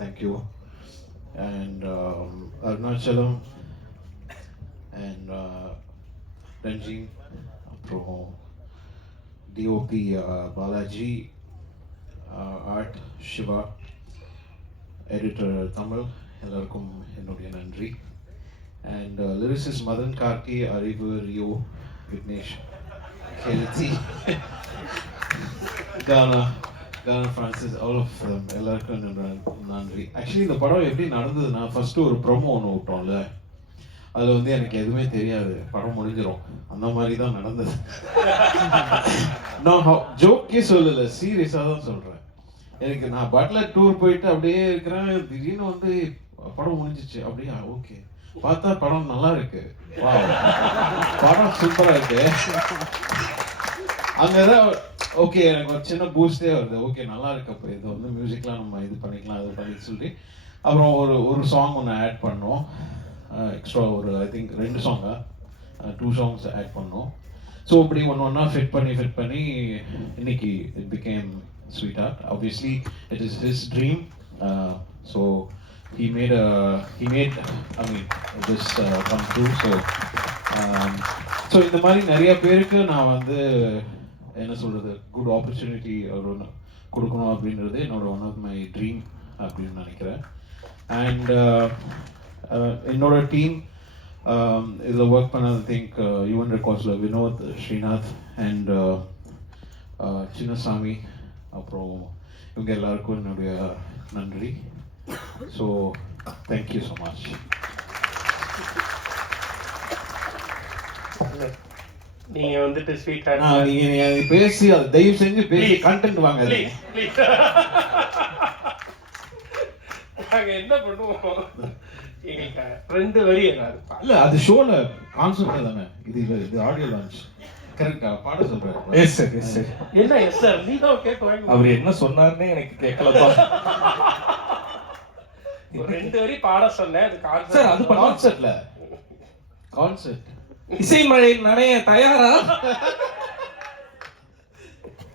thank you. And Arunachalam and Ranjin, அப்புறம் DOP Balaji, Art Shiva, Editor Tamil, எல்லாருக்கும் என்னுடைய நன்றி. And lyricist Madan Karki, Arivu, Rio, Vignesh, Kelti, Ghana Francis, all of them, எல்லாருக்கும் நன்றி. Actually இந்த படம் எப்படி நடந்ததுன்னா, ஃபர்ஸ்ட் ஒரு ப்ரோமோ ஒன்று விட்டோம்ல, அதில் வந்து எனக்கு எதுவுமே தெரியாது, படம் முடிஞ்சிடும் அந்த மாதிரி தான் நடந்தது. நான் ஜோக்கே சொல்லலை, சீரியஸாக தான் சொல்கிறேன். எனக்கு நான் பட்லர் டூர் போயிட்டு அப்படியே இருக்கிறேன், திடீர்னு வந்து படம் முடிஞ்சிச்சு. அப்படியே ஓகே, பார்த்தா படம் நல்லா இருக்கு, படம் சூப்பராக இருக்கு. அங்கதான் ஓகே, எனக்கு ஒரு சின்ன பூஸ்டே வருது. ஓகே, நல்லா இருக்கு, அப்போ இது வந்து மியூசிக்லாம் நம்ம இது பண்ணிக்கலாம், அது பண்ணி சொல்லி அப்புறம் ஒரு சாங் ஒன்று ஆட் பண்ணோம். எக்ஸ்ட்ரா ஒரு ஐ திங்க் 2 சாங்கா 2 சாங்ஸ் ஆட் பண்ணோம். ஸோ இப்படி ஒன்றா ஃபிட் பண்ணி இன்னைக்கு it became sweetheart. Obviously it is his dream. So he made I mean this come true. So இந்த மாதிரி நிறைய பேருக்கு நான் வந்து என்ன சொல்றது, குட் ஆப்பர்ச்சுனிட்டி கொடுக்கணும் அப்படின்றது என்னோட ஒன் ஆஃப் மை ட்ரீம் அப்படின்னு நினைக்கிறேன். அண்ட் என்னோட டீம் இதில் ஒர்க் பண்ணது திங்க் யுவன் ரெக்கார்ட்ஸில் வினோத், ஸ்ரீநாத் அண்ட் சின்னசாமி, அப்புறம் இவங்க எல்லாருக்கும் என்னுடைய நன்றி. So thank you so much. நீங்க வந்துட்டு ஸ்வீட்டா நீங்க பேசி அதை தயவு செஞ்சு பேசி கண்டென்ட் வாங்க. நாங்க என்ன பண்ணுவோம், எங்களுக்கு 2 வரி இல்ல, அது ஷோல கான்செப்ட் தானே, இது ஆடியோ லான்ச். கரெக்ட்டா பாட சொல்றேன். Yes sir, yes sir. என்ன எஸ் சார், நீ தான் கேட்க வாங்க. அவர் என்ன சொன்னார்னே எனக்கு கேட்கலப்பா. 2 வரி பாட சொன்னேன், அது கான்செப்ட். சார், அது கான்செப்ட்ல கான்செப்ட் இசை மழையில் நனைய தயாரா?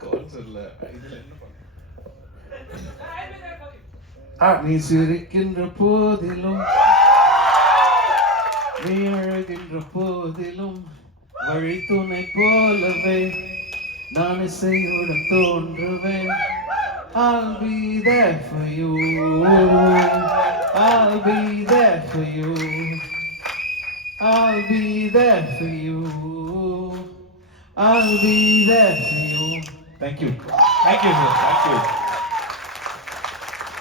கான்செப்ட்ல இதுல என்ன பண்ண, நீ சிரிக்கின்ற போதிலும், நீ அழகின்ற போதிலும், வழி துணை போலவே நான் இசையுடன் தோன்றுவேன். I'll be there for you, I'll be there for you, I'll be there for you, I'll be there for you. Thank you. Thank you, sir. Thank you.